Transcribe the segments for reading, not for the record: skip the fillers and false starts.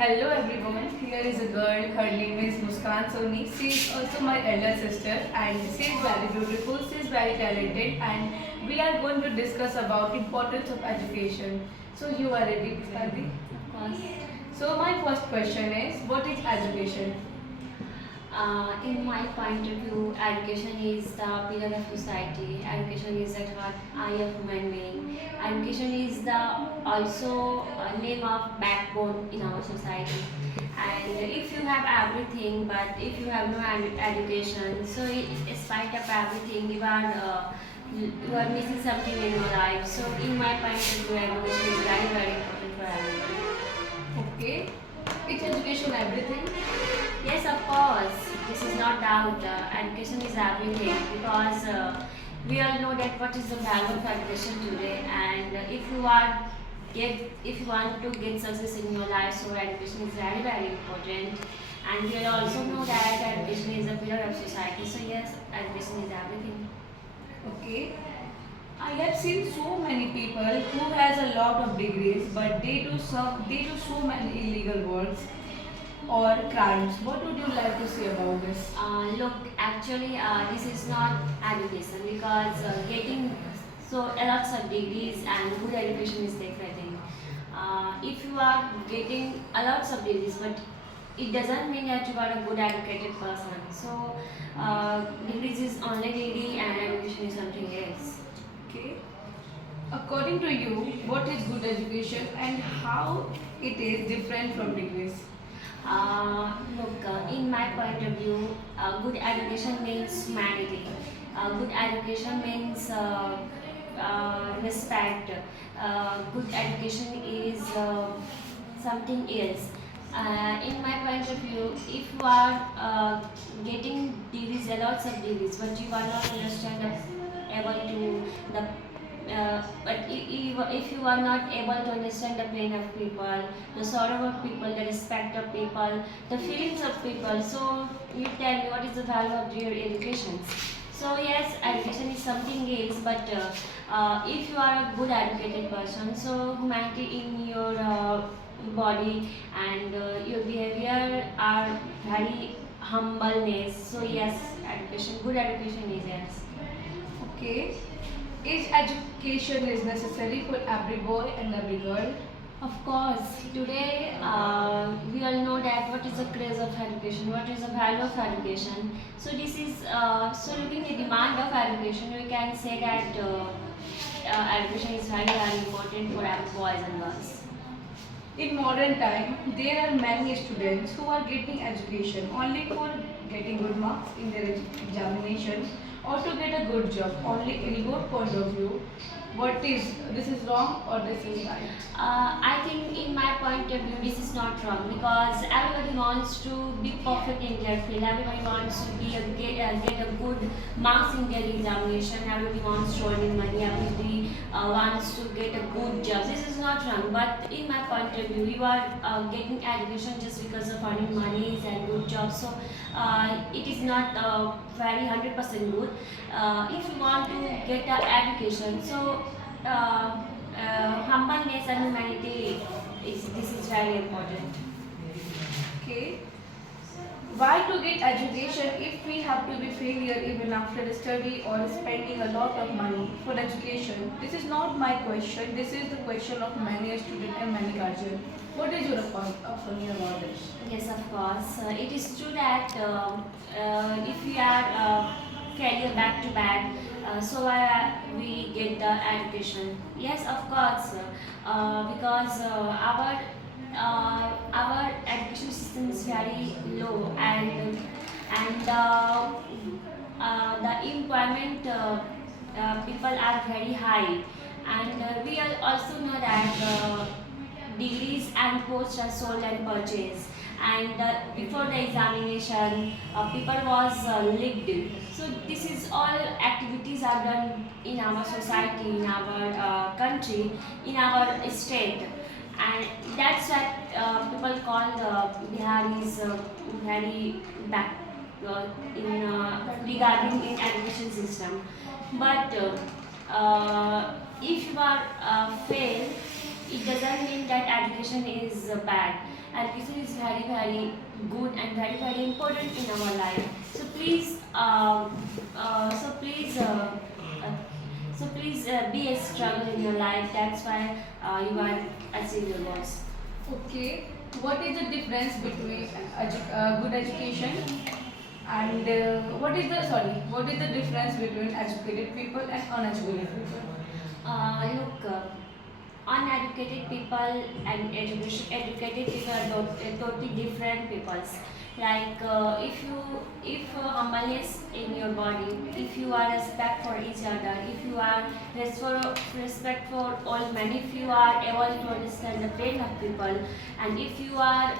Hello everyone, here is a girl, her name is Muskan Soni. She is also my elder sister and she is very beautiful, she is very talented and we are going to discuss about importance of education. So you are ready, Muskanji? Of course. So my first question is, what is education? In my point of view, education is the pillar of society. Education is at heart eye of human being. Education is the also name of backbone in our society. And if you have everything, but if you have no education, so in spite of everything, you are missing something in your life. So in my point of view, education is very very important for everyone. Okay, is education everything? Yes, of course. This is not doubt. Education is everything because we all know that what is the value of education today, and if you want to get success in your life, so education is very very important. And we all also know that education is a pillar of society. So yes, education is everything. Okay. I have seen so many people who has a lot of degrees but they do so many illegal works or crimes. What would you like to say about this? Look, actually, this is not education because getting so a lots of degrees and good education is different. If you are getting a lots of degrees, but it doesn't mean that you are a good educated person. So, degrees is only degree and education is something else. Okay. According to you, what is good education and how it is different from degrees? Look, in my point of view, good education means humanity. Good education means respect. Good education is something else. In my point of view, if you are getting degrees, a lots of degrees, but you are not understand able to the if you are not able to understand the pain of people, the sorrow of people, the respect of people, the feelings of people, so you tell me what is the value of your education. So yes, education is something else, but if you are a good educated person, so humanity in your body and your behavior are very humbleness. So yes, education, good education is yes. Okay. Is education is necessary for every boy and every girl? Of course, today we all know that what is the craze of education, what is the value of education. So this is so looking at the demand of education, we can say that education is very very important for our boys and girls. In modern time, there are many students who are getting education only for getting good marks in their examinations or to get a good job. Only in your point of view, what is this is wrong or this is right? I think in my point of view this is not wrong because everybody wants to be perfect in their field. Everybody wants to get a good marks in their examination. Everybody wants to earn money. Everybody wants to get a good job. This is not wrong, but in my point of view, you are getting education just because of earning money and good jobs. So it is not very 100% good. If you want to get an education, so humbleness and humanity is this is very important. Okay. Why to get education if we have to be failure even after study or spending a lot of money for education? This is not my question. This is the question of many students and many guardians. What is your opinion about this? Yes, of course. It is true that if we are failure back to back, so we get the education. Yes, of course, because our education system is very low and the employment people are very high, and we also know that. Degrees and posts are sold and purchased, and before the examination paper was leaked. So this is all activities are done in our society, in our country, in our state, and that's what people call the Biharis very back in regarding in education system. But if you are fail, it doesn't mean that education is bad. Education is very very good and very very important in our life. So please, uh, be a struggle in your life. That's why you are achieve your goals. Okay, what is the difference between good education and what is the difference between educated people and uneducated people? Look, uneducated people and educated people are totally different peoples. Like if humbleness in your body, if you are respect for each other, if you are respect for all men, if you are able to understand the pain of people, and if you are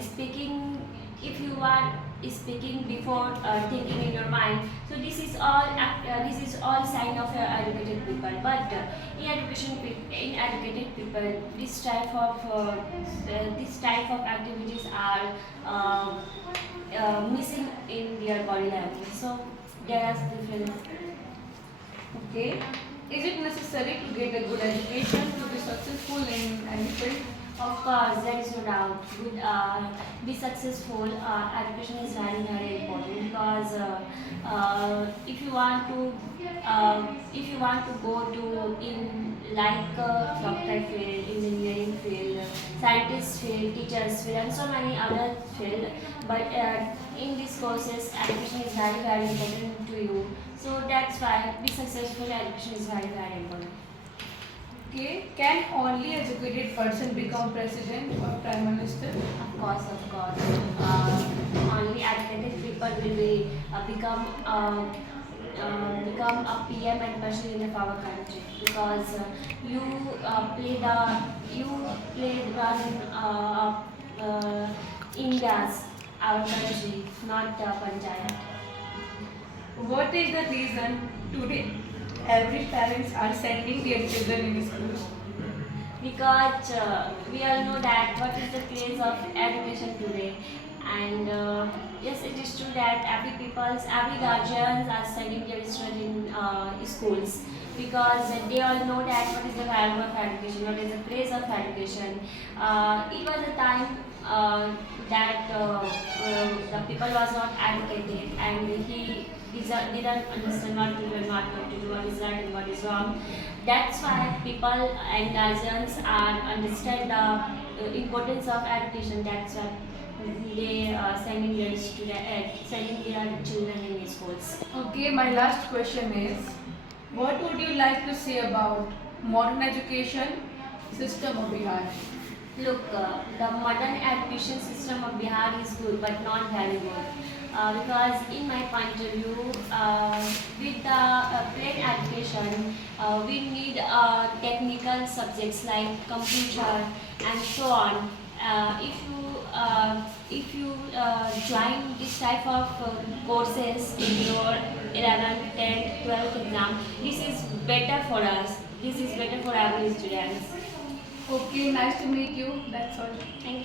speaking, if you are speaking before thinking in your mind, so this is all sign of educated people. But in educated people, this type of activities are missing in their body language. So there is difference. Okay, is it necessary to get a good education to be successful in any field? Of course, there is no doubt. Be successful. Education is very very important because if you want to go to in like doctor field, engineering field, scientist field, teachers field, and so many other field. But in these courses, education is very very important to you. So that's why be successful. Education is very very important. Okay, can only educated person become president or prime minister? Of course. Only educated people will be, become a PM and president of our country because you play the role in India's our country, not panchayat. What is the reason today every parents are sending their children in schools? Because we all know that what is the place of education today, and yes, it is true that every guardians are sending their children in schools because they all know that what is the value of education, what is the place of education. It was a time that the people was not educated and didn't understand what to do and what not to do, what is right and what is wrong. That's why people and guardians are understand the importance of education. That's why they sending their children in schools. Okay, my last question is, what would you like to say about modern education system of Bihar? Look, the modern education system of Bihar is good, but not very good. Because in my point of view, with the plain education, we need technical subjects like computer and so on. If you join this type of courses in your 11th, 10th, 12th exam, this is better for us. This is better for every students. Okay, nice to meet you. That's all. Thank you.